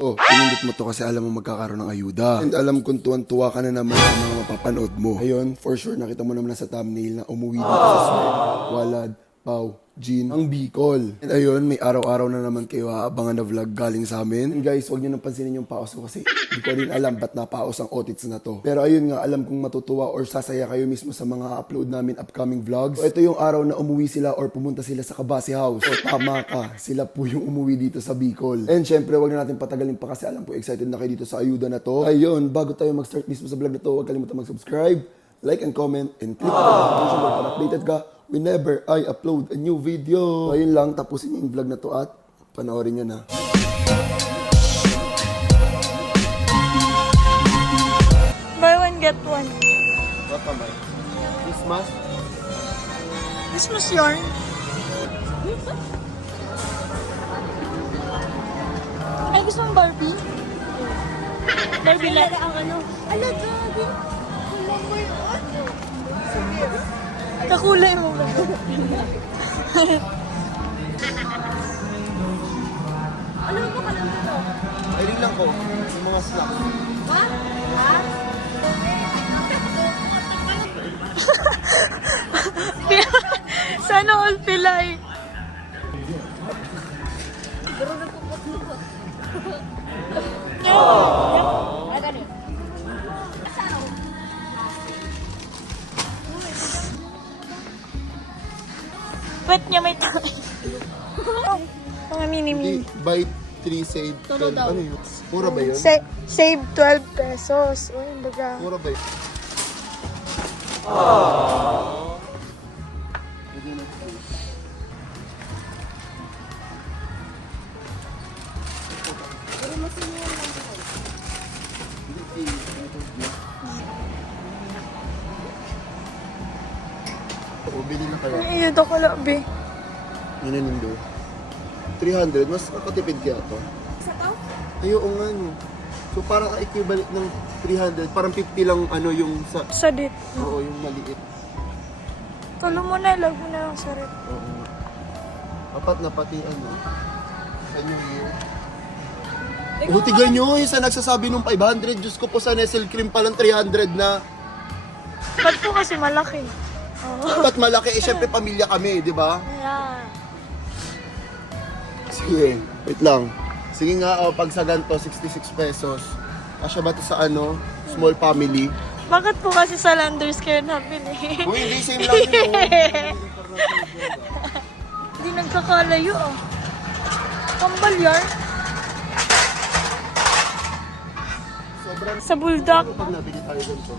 Oh, pinindot mo to kasi alam mo magkakaroon ng ayuda. And alam kong tuwan-tuwa ka na naman sa mga mapapanood mo. Ayun, for sure, nakita mo naman na sa thumbnail na umuwi dito sa Swed, Walad, Pau, Jean, ang Bicol. And ayun, may araw-araw na naman kayo aabangan na vlog galing sa amin. And guys, huwag nyo nang pansinin yung paos ko kasi hindi ko rin alam ba't napaos ang otits na to. Pero ayun nga, alam kong matutuwa or sasaya kayo mismo sa mga upload namin upcoming vlogs. So ito yung araw na umuwi sila or pumunta sila sa Kabasi House. O tama ka, sila po yung umuwi dito sa Bicol. And syempre, huwag na natin patagalin pa kasi alam po excited na kayo dito sa ayuda na to. Ayun, bago tayo mag-start mismo sa vlog na to, huwag kalimutan mag-subscribe, like and comment, and click the notification bell para updated ka whenever I upload a new video. So, ayun lang, tapusin niyo yung vlog na to at panoorin nyo na. Buy one, get one. What am I? Christmas? Christmas yarn. Ay, gusto mong Barbie? Barbie lang. Ang ano? Ala, grabe. Kulang mo yung ano. Kakulay mo ba? Ano ba ka lang ito? Ayun lang ko, yung mga snacks. Ha? Ha? Sana all pilay. Pero nagpupot-lupot. Ah, ganun. Asaw. Pwet niya may tayo. Mga mini-mini. Buy 3, save 12. daw. Ano yun? Mura ba yun? Save 12 pesos. O, yung baga. Mura ba yun? O, bili na kayo. Ang iyod ako labi. Yun yung nindo. 300, mas nakatipid kaya to. Isa to? Ayaw nga no. So parang equivalent ng 300, parang 50 lang ano yung sa... Sa dit. Oo, yung maliit. Tulo mo na, lag mo na lang sa rep. Oo. Apat na pati ano. Sa New Year. Oh, tignan nyo, yung sa nagsasabi nung 500, Diyos ko po sa Nestle Cream palang 300 na. Ba't po kasi malaki? Oo. Ba't malaki? Eh, syempre pamilya kami, di ba? Yeah. Sige, wait lang. Sige nga, pag sa ganito, 66 pesos. Kasya ba ito sa ano, small family? Bakit po kasi sa Landers kayo nabili? Uy, hindi, same lang yun. Hindi nagkakalayo ah. Kambal yarn. Sobrang Sa bulldog. pag nabili tayo ganito.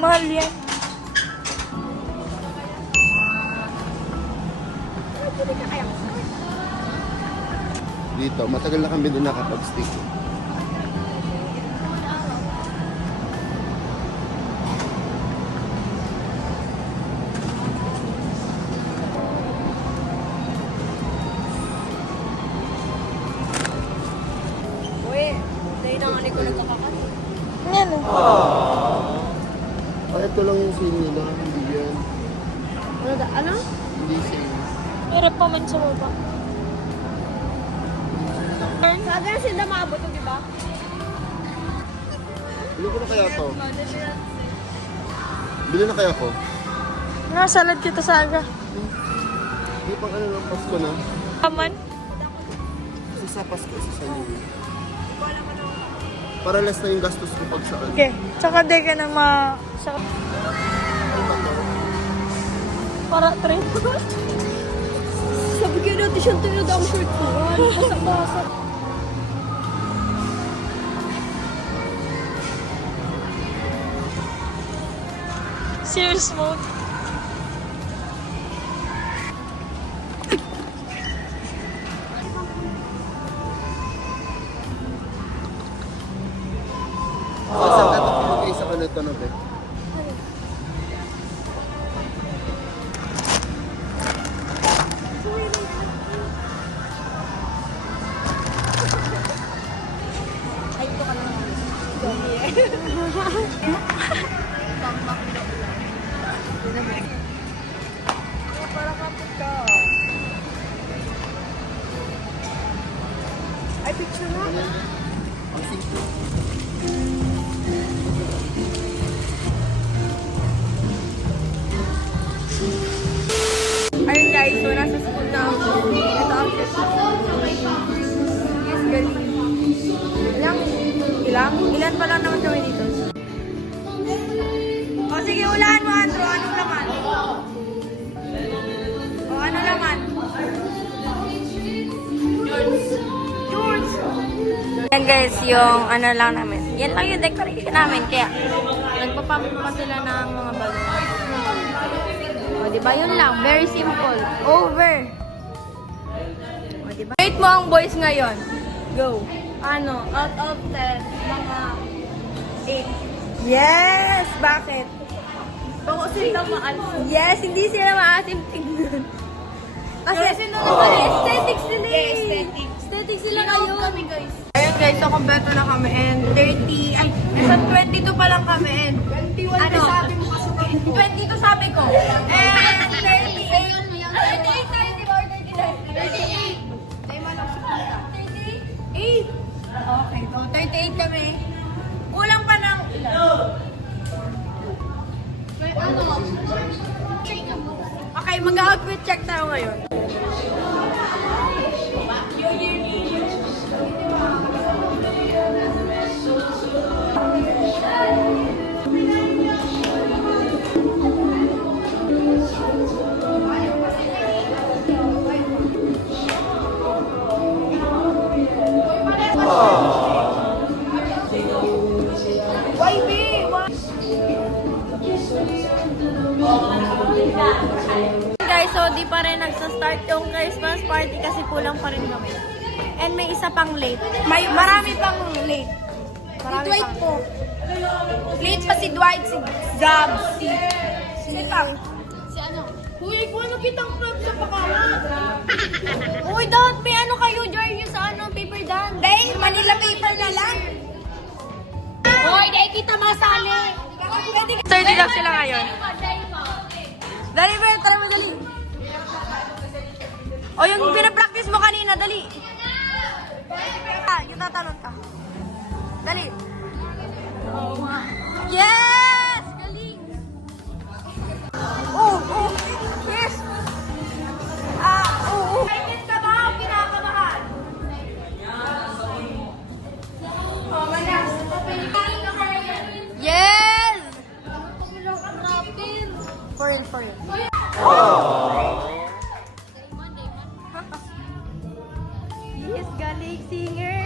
Mahal yan. Dito, matagal na kami din nakapag-stick. Uy, dahil na nga ko nagkakakas. Yan oh. Ah, ito lang yung sale nila, hindi yan. Ano? Hindi sale. Hirap pa man sa baba. Sa ganun sila maabot to, di ba? Bili ko na kaya to. Bili na kaya ko. Nasalad kita sa aga. Hindi pang ano lang, Pasko na. Kaman? Kasi sa Pasko, isa sa New Year. Para less na yung gastos ko pag saan. Okay. Tsaka di ka na Para trade. Sabi kayo natin siyang tunod ang short ko. Basak-basak. Serious mode. Saan ka ito pinagay sa kanito na ba? Ay, ito ka lang. Ito Ay, picture mo. Ayun guys, so nasa school na ako. Ito outfit ko. Yes, galing. Ilan pa lang naman kami dito. O sige, ulaan mo, Andrew. Anong laman? O ano laman? Yours. Yan guys, yung ano lang namin. Yan lang yung decoration namin. Kaya, nagpapampa sila ng mga balon. O, diba? Yun lang. Very simple. Over. O, diba? Rate mo ang boys ngayon. Go. Ano? Out of 10, mga 8. Yes! Bakit? Bako sila maasim. Yes, hindi sila maasim tingnan. Kasi aesthetics nila eh. Aesthetics sila ngayon. Kami guys. Ayun guys, so kompleto na kami and 30, ay, nasa 22 pa lang kami and 21 ano, sabi mo kasi 22 sabi ko. And 38. 38 ba or 39? 38. Tayo man lang sa punta. 38? Okay, so 38 kami. Kulang pa ng okay, mag-outfit check tayo ngayon. Guys, so di pa rin nagsa-start yung Christmas party kasi kulang pa rin kami. And may isa pang late. Marami pang late. Marami Dwight pang. Po. Late pa si Dwight, si Gab, si pang. Si ano? Uy, kung ano kitang club sa pakawan. Uy, dad, may ano kayo, Jorge, sa ano, paper dance. Dahil, Manila paper na lang. Uy, dahil kita masali. 30 lang sila ngayon. Dali, Bert, tara mo, dali. O, yung pinapractice mo kanina, dali. Yung tatalon ka. Dali. Yes! Galing! Oh! Yes! Oo. Excited ka ba o kinakabahan? Yes! For real. Yes, galing singer.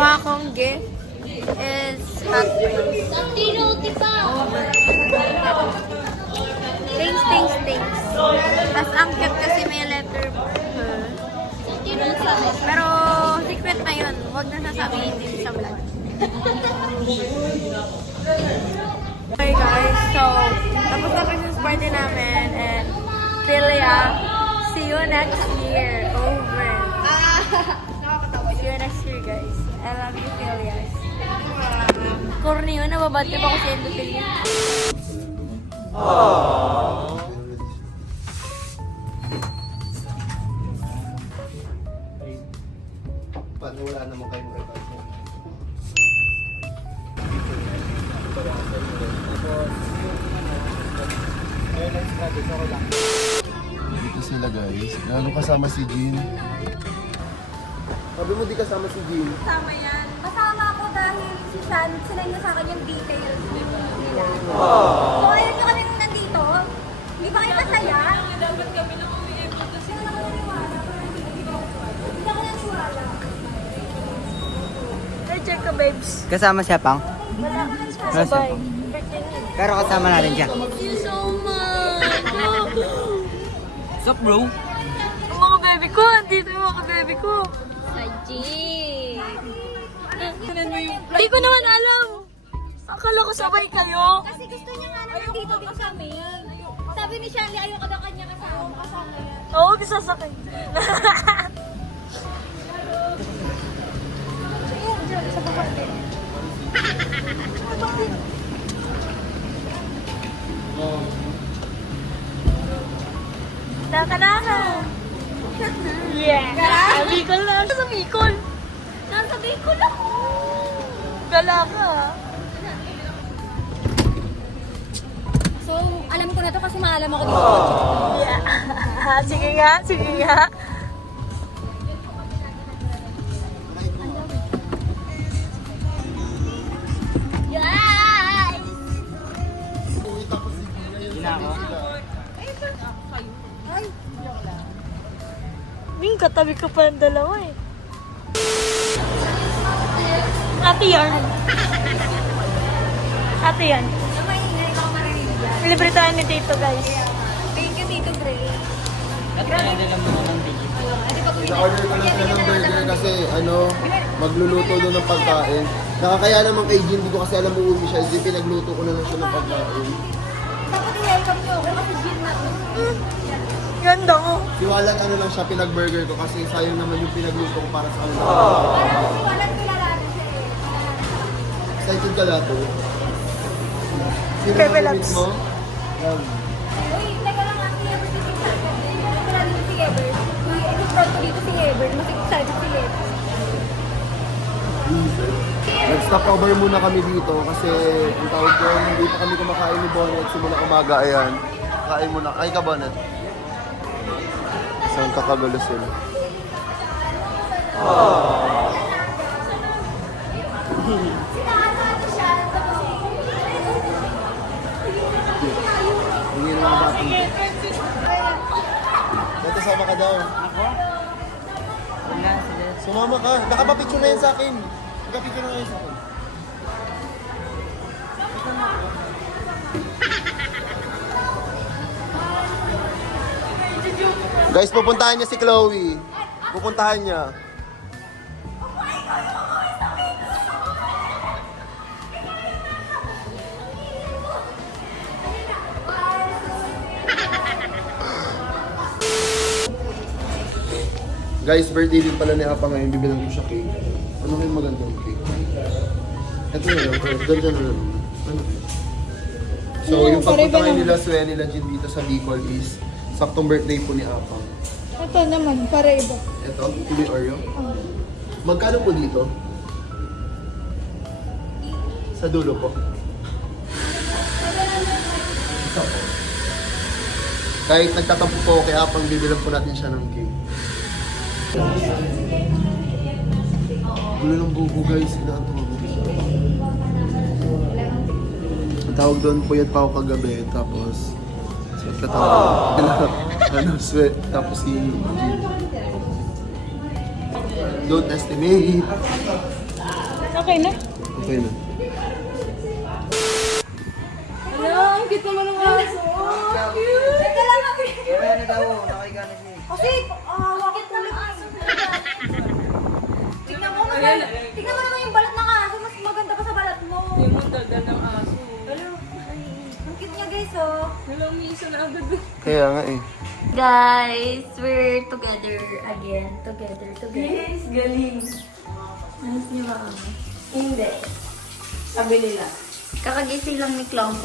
nakuha kong gift is Hot Wheels. Thanks. Tapos ang cute kasi may letter her. Pero secret na yun. Huwag na sasabihin din sa vlog. Okay guys, so tapos na Christmas party namin and Celia, see you next year. Over. See you next year guys. I love you Celia. Corny yun, nababad ka ba ko sa Celia? Paano wala naman kayong record mo? Dito sila guys. Lalo kasama si Jean. Sabi mo di kasama si Jean. Kasama yan. Kasama ako dahil si Shan, sinay niya sa akin yung details nila. So ayun nyo kami nung nandito. Hindi ba kayo masaya? Dapat kami nang uwi. Kasi hindi ako naniwala. Hindi ako naniwala. Hey, check ka babes. Kasama siya, Pang? Wala ko lang siya. Wala siya. Sabay. Pero kasama natin siya. Thank you so much. Sup, bro? Ang mga baby ko, andito yung mga baby ko. Sajik. Hindi ko naman alam. Akala ko sabay kayo. Kasi gusto niya nga naman dito din kami. Sabi ni Shanley, ayoko daw kanya kasama. Oo, sasakay. Sa baba din. Naka. Yeah. Sa Bicol na. Sa Bicol. Nasa Bicol ako. Gala ka. So, alam ko na to kasi maalam ako dito. Yeah. Sige nga. Guys! Ming, katabi ka pa ng dalawa eh. Ate yan. Maingay ako marinig yan. Libre tayo ni Tito guys. Thank you, Tito Dre. Na-order ko lang siya ng burger kasi magluluto doon ng pagkain. Nakakaya naman kay Jean, hindi ko kasi alam uuwi siya. Hindi pinagluto ko na lang siya ng pagkain. Dapat i-welcome niyo ako kasi Jean na to. Ganda mo. Siwalat lang siya, pinag-burger ko kasi sayang naman yung pinagluto ko para sa kanila. Parang si Walang kilala siya eh. Excited ka lahat oh. Sino Kay ang Belax. meet mo? Uy, teka lang nga si Ever si Excited. Kilala niyo si Ever. Uy, i-report ko dito si Ever. Mas excited si Ever. Nag-stop over muna kami dito kasi ang tawag ko, hindi pa kami kumakain ni Bonnet simula umaga. Ayan, kain muna. Ay ka Bonnet. Saan kakagulo sila? Hindi na mga batang to. Dito, sama ka daw. Ako? Wala, sila. Sumama ka. Nakapapicture na yan sa akin. Nakapicture na yan sa akin. Guys, pupuntahan niya si Chloe. Pupuntahan niya. Guys, birthday din pala ni Apa ngayon. Bibilang ko siya cake. Ano yung magandang cake? Ito na lang. Ganda na lang. Ano? So, yung pagpunta ngayon nila, Sue, nila Jean dito sa Bicol is saktong birthday po ni Apa. Ito naman, para iba. Ito, tuloy Oreo. Magkano po dito? Sa dulo po. Isa po. Kahit nagtatampo po kay Apang, bibilang po natin siya ng cake. Gulo ng bubo guys, inaanto ako. Ang tawag doon, puyat pa ako kagabi, tapos sweat ka tawag. Sweat, tapos si Don't estimate. Okay na. Okay na. Hello, ang cute naman ng aso. Cute. Teka lang, Kaya na daw, nakaiga na siya. kasi, wakit na ng aso. Tingnan mo naman yung balat ng aso. Mas maganda pa sa balat mo. Hindi mo dagal ng aso. Hello. Ang cute niya guys, oh. Hello, Misa na agad. Kaya nga eh. Guys, we're together again. Together. Yes, galing. Ayos niyo ba kami? Hindi. Sabi nila. Kakagising lang ni Clown.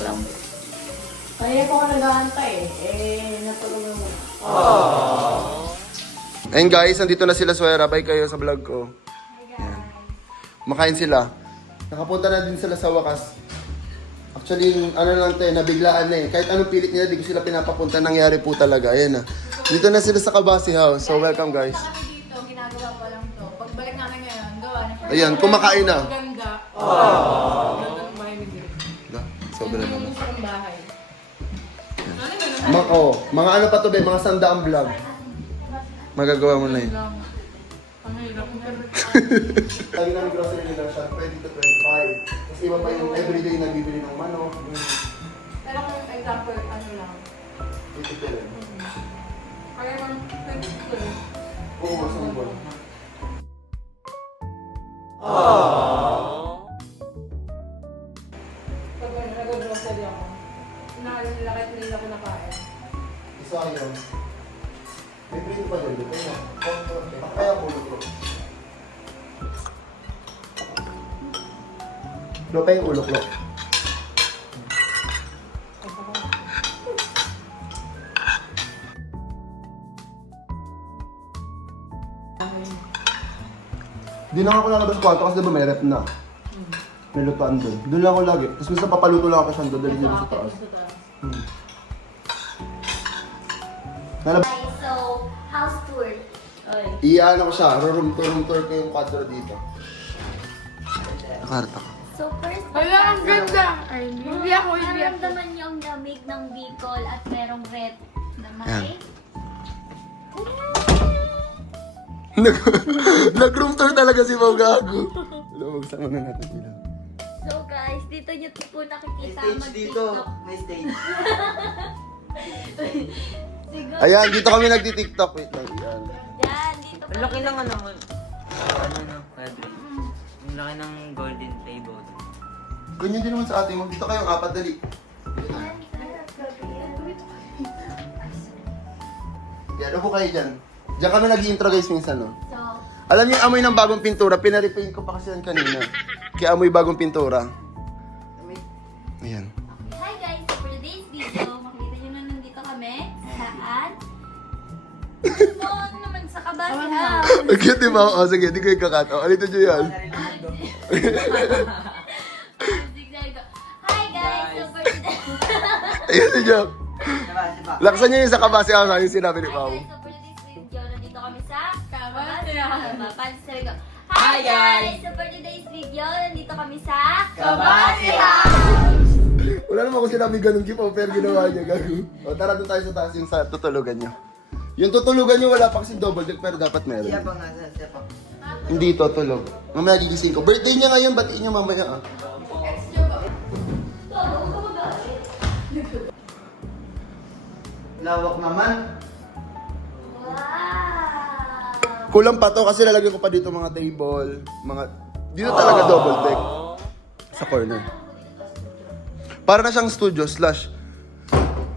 Kaya ko nag-aantay natulungan mo. Ayun guys, nandito na sila Swera. Bye kayo sa vlog ko. Ayan. Makain sila. Nakapunta na din sila sa wakas. Actually, ano lang tayo, nabiglaan na eh. Kahit anong pilit nila, di ko sila pinapapunta. Nangyari po talaga. Ayan na. Dito na sila sa Kabasi House. So, welcome guys. Kami dito, ginagawa pa lang to. Pagbalik namin ngayon, gawa na. Ayan, kumakain na. Ganda. Ganda ng bahay ni Gil. Sobra Yung naman. isang bahay. Mga ano pa to be, mga sandaang vlog. Magagawa mo na yun. Ang hirap. Lagi namin grocery nila siya, 20 to 25. Tapos iba pa yung everyday nagbibili ng manok. Pero kung example, ano lang. Ito pala. Kaya kung 22. Oo, masambol. Pag nag-grocery ako, inaalis nila kahit hindi ako nakain. Isa yun. May prito pa din. Kaya pulo ko. Lupa yung ulo ko. Di na ako lalabas kwarto kasi diba may rep na. May lutuan doon. Doon lang ako lagi. Tapos minsan papaluto lang ako siya doon. Dali nila sa taas. Guys, so, house tour. Iyan ako siya. Room tour ko yung kwadro dito. Nakarta ko. So, first, Wala, ang ganda! Ay, hindi ako, nararamdaman niyo ang lamig ng Bicol at merong red na may... Nag-room tour talaga si Pao Gago. Alam, magsama na natin sila. So guys, dito niyo po May nakikita stage dito. mag-tiktok. May stage. Siguro, Ayan, dito kami nagti-tiktok. Wait lang, yan. yan, dito Ang laki ng ano mo. Ano no, Pedro? Ang laki ng golden table. Ganyan din naman sa atin mo. Dito kayong apat, dali. Yan, upo kayo dyan. Diyan kami nag-intro guys minsan, no? So, Alam niyo yung amoy ng bagong pintura, pinarepaint ko pa kasi yan kanina. Kaya amoy bagong pintura. Ayan. hi guys, so for today's video, makikita niyo na nandito kami. Saan? So, ano naman, sa Kabasi House. Ang cute, diba? O, sige, di ko yung kakat. O, alito nyo yan. Hi guys, so for today... Ayan si Jack. Diba? Laksan niyo yung sa Kabasi House, yung sinabi ni Hi Pao. guys, so for today's video, nandito kami sa Kabasi House. Hi guys! So for today's video, nandito kami sa Kabasi Wala naman kung sinabi ganun, Gipaw, pero ginawa niya, gago. O, tara doon tayo sa taas yung sa tutulugan niyo. Yung tutulugan niyo, wala pa kasi double deck, pero dapat meron. Siya pang nasa, siya pang. Hindi tutulog. Mamaya gigising ko. Birthday niya ngayon, batiin niya mamaya ah. Lawak naman. Wow! Kulang pa to kasi lalagyan ko pa dito mga table, mga... Dito talaga double deck. Sa corner. Para na siyang studio slash...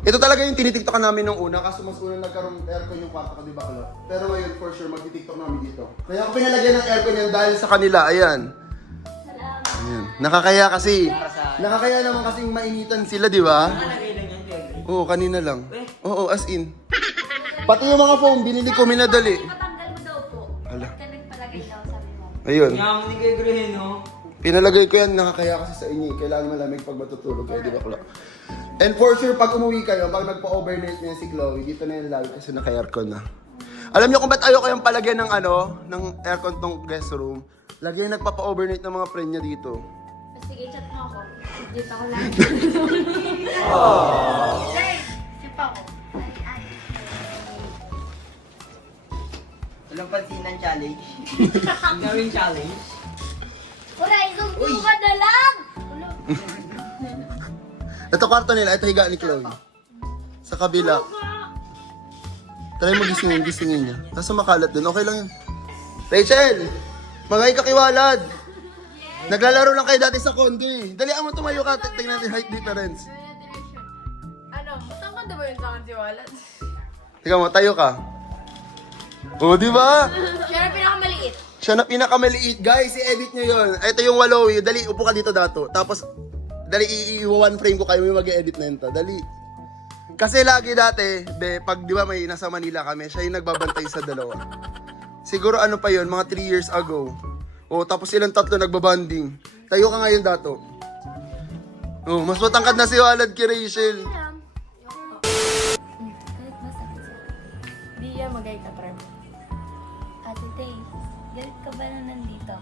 Ito talaga yung tinitiktokan namin nung una kasi mas unang nagkaroon ng aircon yung kwarto ko, di ba, Klo? Pero ngayon, for sure, magtitiktok namin dito. Kaya ako pinalagyan ng aircon yan dahil sa kanila, ayan. Ayan. Nakakaya kasi. Nakakaya naman kasing mainitan sila, di ba? Nalagay lang yan, Pedro. Oo, kanina lang. Oo, as in. Pati yung mga phone, binili ko, minadali. Patanggal mo daw po. Hala. Ka nagpalagay daw, sabi mo. Ayun. Ngayon, hindi kayo grihin, no? Pinalagay ko yan, nakakaya kasi sa inyo. Kailangan malamig pag matutulog kayo, di ba, Klo? And for sure, pag umuwi kayo, pag nagpa-overnight niya si Chloe, dito na yung lagi kasi naka-aircon na. Alam niyo kung ba't ayaw kayong palagyan ng ng aircon tong guest room? Lagi yung nagpapa-overnight ng mga friend niya dito. Sige, chat mo ako. Dito ako lang. Guys, sipa ako. Walang pansinan challenge. Gawing challenge. Alright, Ito kwarto nila. Ito higa ni Chloe. Sa kabila. Try mo gisingin niya. Kaso makalat dun. Okay lang yun. Rachel! Mga ikakiwalad! Naglalaro lang kayo dati sa condo eh. Dali mo tumayo ka. Tingnan natin height difference. Ano? Tangkad ba yung tangkad si Walad? Tingnan mo, tayo ka. O, di ba? Siya na pinakamaliit. Siya na pinakamaliit. Guys, i-edit nyo yun. Ito yung Walowi. Dali, upo ka dito dato. Tapos, dali, i-one frame ko kayo. May mag-edit na yun to. Dali. Kasi lagi dati, pag di ba may nasa Manila kami, siya yung nagbabantay sa dalawa. Siguro ano pa yun, mga 3 years ago. O, tapos silang tatlo nagbabanding. Tayo ka ngayon dato. Oh, mas matangkad na si Walad kay Rachel. Di yan magay ka, Prem. Ate Tay, galit ka ba na nandito?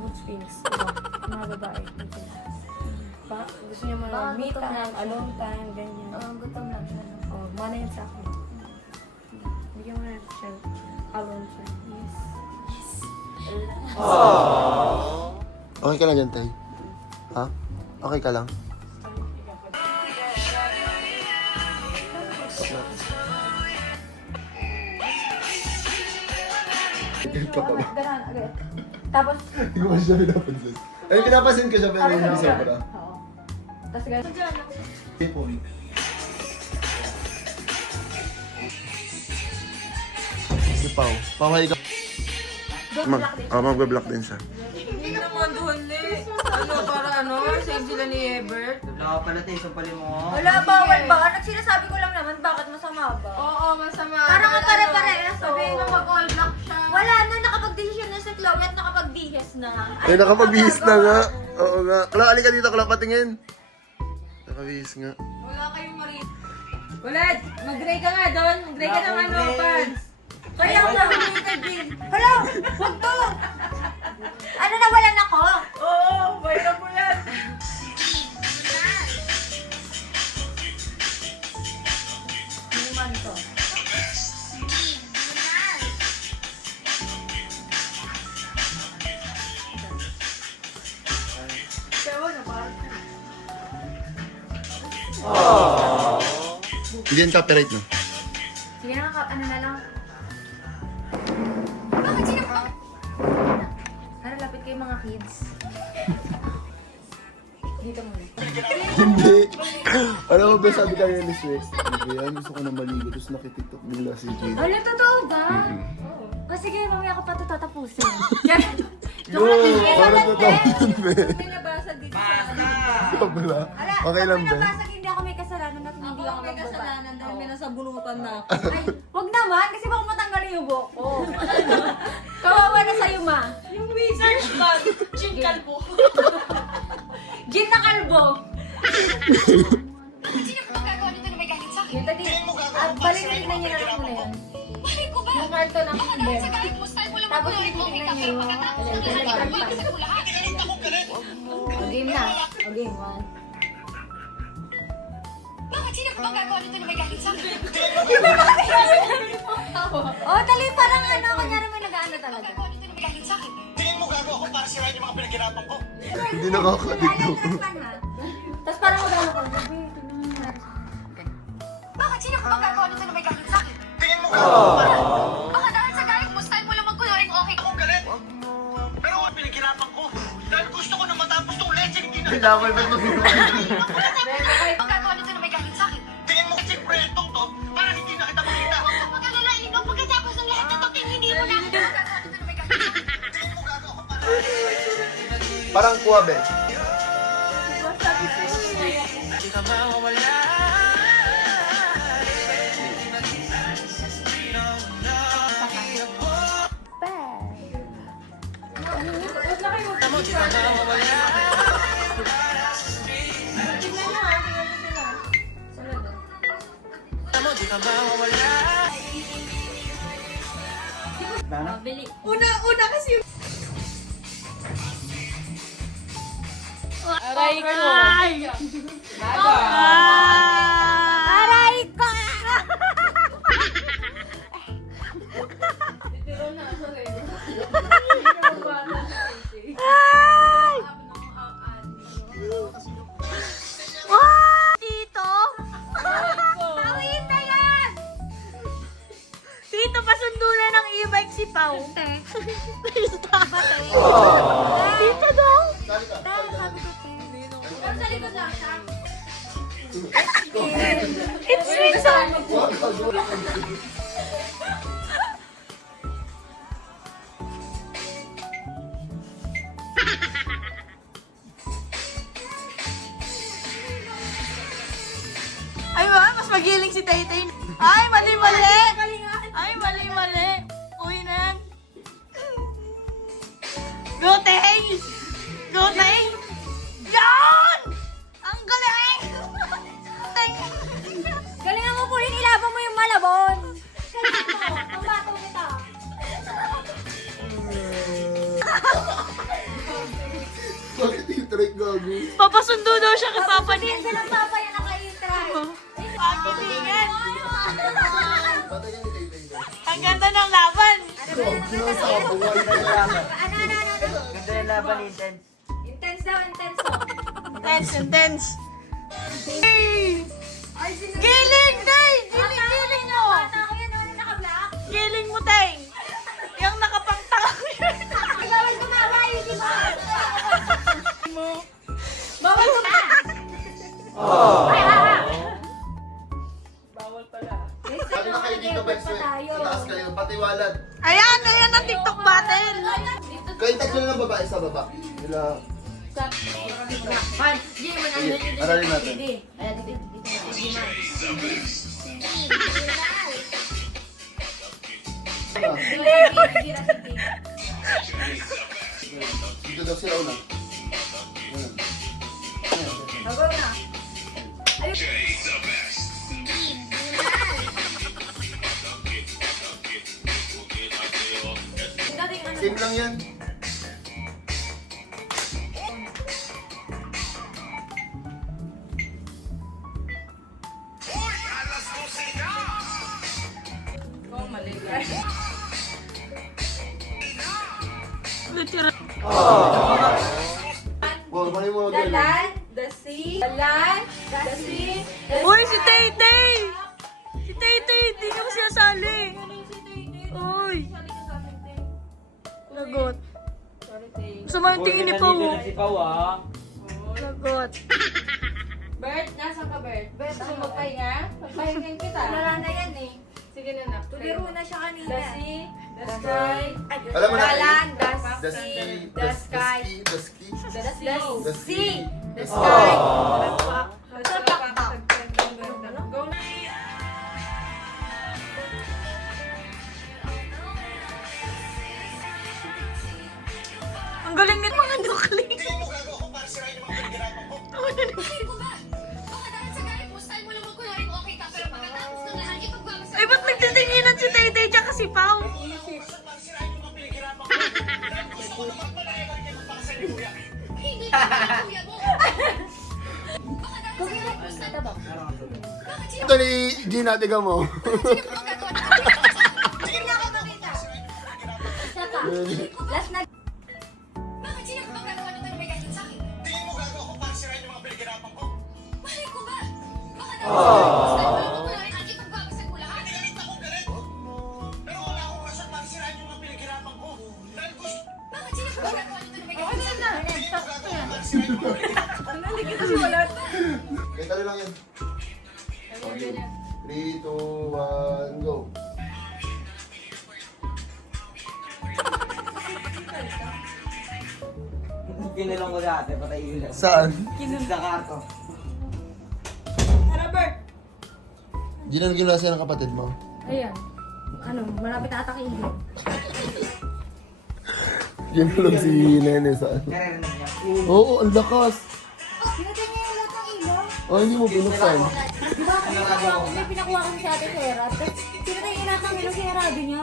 Mood swings. Mga babae. Gusto niya mo Baka me gutom time, lang siya. alone time, ganyan. Gutom lang siya. Oh, mana yan sa akin. Bigyan mo na siya alone time. Yes. Okay ka lang dyan, Tay? Ha? Okay ka lang? Ka pa ba? Ganun, agad. Tapos, Hindi ko pa siya pinapansin. Ay, pinapansin ko siya pero hindi sobra. oo. Tapos ganun. Si Pao. Pao, hi ka. Mag-block din siya. Hindi naman doon eh. Ano, para ano? Same sila ni Ebert. Wala ka pala, te. Sampalin mo ako. Wala, bawal ba? Nagsinasabi ko lang naman, bakit masama ba? Oo, masama. Parang nga pare-parehas, Sabihin mo mag-all black siya. Wala na, nakapag-decision na si Chloe at nakapag-dihes na. Ay, nakapabihis na nga. Oo nga. Kala, alika dito, kala patingin. Nakabihis nga. Wala kayong marit. Ulad, mag-gray ka nga doon. Mag-gray ka ng ano, pants. Kaya nga, din. Hello, wag to! Ano, nawalan ako? Oo, bayra mo yan. Inuman to. Hindi yan copyright, no? Sige na, ano na lang. Bakit sino ka? Para lapit kayo mga kids. Dito muna. Hindi. Alam mo ba sabi kanina ni Shrek? Hindi yan, gusto ko na maligo. Tapos nakitiktok bigla si Jade. Wala, totoo ba? O sige, mamaya ko pa ito tatapusin. No, parang tatapusin, be. May nabasag dito sa ano. Wala. Okay lang, be. Nabasag, hindi ako may kasalanan at hindi ako May kasalanan dahil may nasa bunutan na ako. Ay, wag naman, kasi baka matanggalin yung buhok ko. Kawawa na sa'yo, ma. Yung wizard ba? Jin Kalbo. Gin na kalbo. Sino ba gagawa nito na may galit sa akin? Yung tadi, balik-balik na niya na lang muna yan. Bakit ko ba? Yung karto ng Baka dahil sa galit mo, style mo lang Tapos magkulorin mo. titignan Kita niya pero yung pagkatapos ng lahat, electric ibalik fan. sa lahat. O game na. O game 1. Bakit sino ba gagawa nito na may galit sa akin? Oh, dali, parang ano, kunyari may nag-ano talaga. Gagawa nito na may galit sa akin? Tingin mo gago ako para sirain yung mga pinaghirapan ko. Hindi nakakadigdo. Tapos parang mag-ano ko, sabi, tingnan mo yung nangyari sa akin. Bakit sino ba gagawa nito na may galit sa akin? Tingin mo gago ako para Baka dahil sa galit mo, style mo lang magkulorin okay. akong galit. Pero ang pinaghirapan ko, dahil gusto ko na matapos tong legend, hindi na. Kailangan ba ito? Ang gagawa nito na may galit sa akin? Tingin mo kasi proyektong to, para hindi na kita makita. Huwag ka mag-alala, Ino. Pagkatapos ng lahat na to, hindi mo na. Ang gagawa nito na may galit sa akin? Tingin mo gago ako para. Parang kuha, be. Una kasi yung... Aray ko! Aray ko! Titiro na, sorry. Ay! Pau. Tita daw. Sa likod lang siya. It's Rizal. Ay ba? Mas magiling si Taytay. Ay, mali-mali. Ay, mali-mali. Uy na. Go, Tay! Go, Tay! Yan! Ang galing! Galingan mo po rin, ilaban mo yung malabon. Galingan mo, pambato kita. Bakit yung trick gago? Papasundo daw siya kay Papa Hindi niya. siya ng papa yan naka-intry. Pakitingan. Patay ka ni Tay-Tay daw. Ang ganda ng laban. Sinasabong nga yung Ano? Ganda yung laban intense. Intense daw, intense daw. Intense, intense. Hey! Giling, Tay! Giling mo! Bata ko yan, ano naka-black? Giling mo, Tay! Yung nakapangtaka ko yun. Bawal kumaway, di ba? Bawal kumaway. Sabi na kayo dito, Bex, sa taas kayo, patiwalan. Ayan, ayan ang TikTok battle. Kayo tatlo na ng babae sa baba. Nila, aralin natin. Dito daw sila una. Same lang yan. Wow, mali mo The mag-galing. land, the sea, the land, the sea, the Uy, si Taytay! Si Taytay, hindi niya ko sinasali. Uy, lagot. Masama yung tingin ni Pau. oh. Si Pau ah. Lagot. Bird, nasa ka bird? Bird, gusto mo magpahinga? Magpahingan kita. Wala na yan eh. Sige na nak. Tuliro na siya kanina. The sea, the sky, Alam mo na, The land, the the sea, ski, the sky, the ski, the sea, the sea. the sky. Go na. Ang galing nito mga nukling. Hindi mo gagawa ko para sirain yung mga pinaghirapan ko. Bakit ko ba? Baka dahil sa galit mo, style mo lang magkunwaring okay ka, pero pagkatapos ng lahat, ipagbawas Ay, ba't nagtitinginan si Taytay tsaka si Pau? Para sirain yung mga pinaghirapan ko. Dahil gusto ko naman palayagan kayo para sa inyo, kuya. Hindi ka na kuya mo. Baka dahil sa galit mo, style mo. Bakit sino Ito ni Gina, tiga mo. magagawa ng Hindi na ako makita. Isa pa. Last na. Bakit sino magagawa ng may galit sa akin? Hindi mo gagawa ko para sirain yung mga pinaghirapan ko. Malay ko ba? Baka dahil sa galit mo, style mo lang magkunwaring at ipagbawasan mo lahat. Galit ako, galit. Pero wala akong rason para sirain yung mga pinaghirapan ko. Dahil gusto Bakit sino magagawa ng may galit sa akin? ko gagawa para sirain yung mga pinaghirapan ko. Kaya talo lang yan. 3, 2, 1, go. Kinulong ko dati, patay ilaw. Saan? Sa karto. Tara bird. Gina, ginawa siya ng kapatid mo. Ayan. Ano, malapit na atakin yun. Ginulong si Nene saan? Naririnig niya. Oo, ang lakas. Pinatay niya yung lahat ng ilaw. Oh, hindi mo binuksan. Di ba? May pinakuha kami si Ate Sarah. Tapos pinatay niya lahat ng ilaw sa radio niya.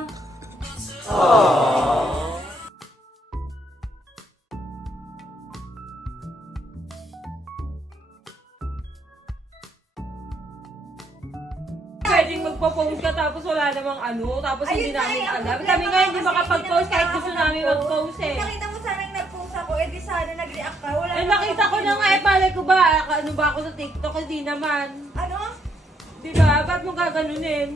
Pwedeng magpo-post ka tapos wala namang ano, tapos hindi namin alam. Kami nga hindi makapag-post kahit gusto namin mag-post eh. Nakita mo sana yung nag-post ako, eh di sana nag-react ka. Wala Eh namang nakita ko na nga eh, palay ko ba? Ano ba ako sa TikTok? Hindi naman. Ano? Di ba? Ba't mo gaganunin?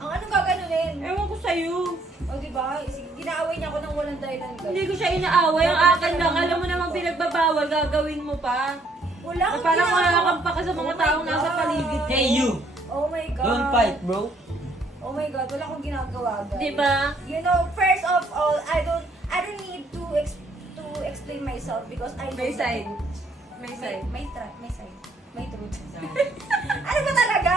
Ang anong gaganunin? Ewan ko sa'yo. O diba? Ginaaway niya ako ng walang dahilan. Hindi ko siya inaaway. Ang akin lang. Alam mo namang pinagbabawal, gagawin mo pa. Wala Na akong parang ginagawa. wala kang paka sa mga Oh my taong nasa God. paligid. Hey, you! Oh my God. Don't fight, bro. Oh my God, wala akong ginagawa, guys. Di ba? You know, first of all, I don't need to explain myself because I know May the side. truth. May side. May side. May truth. Ano ba talaga?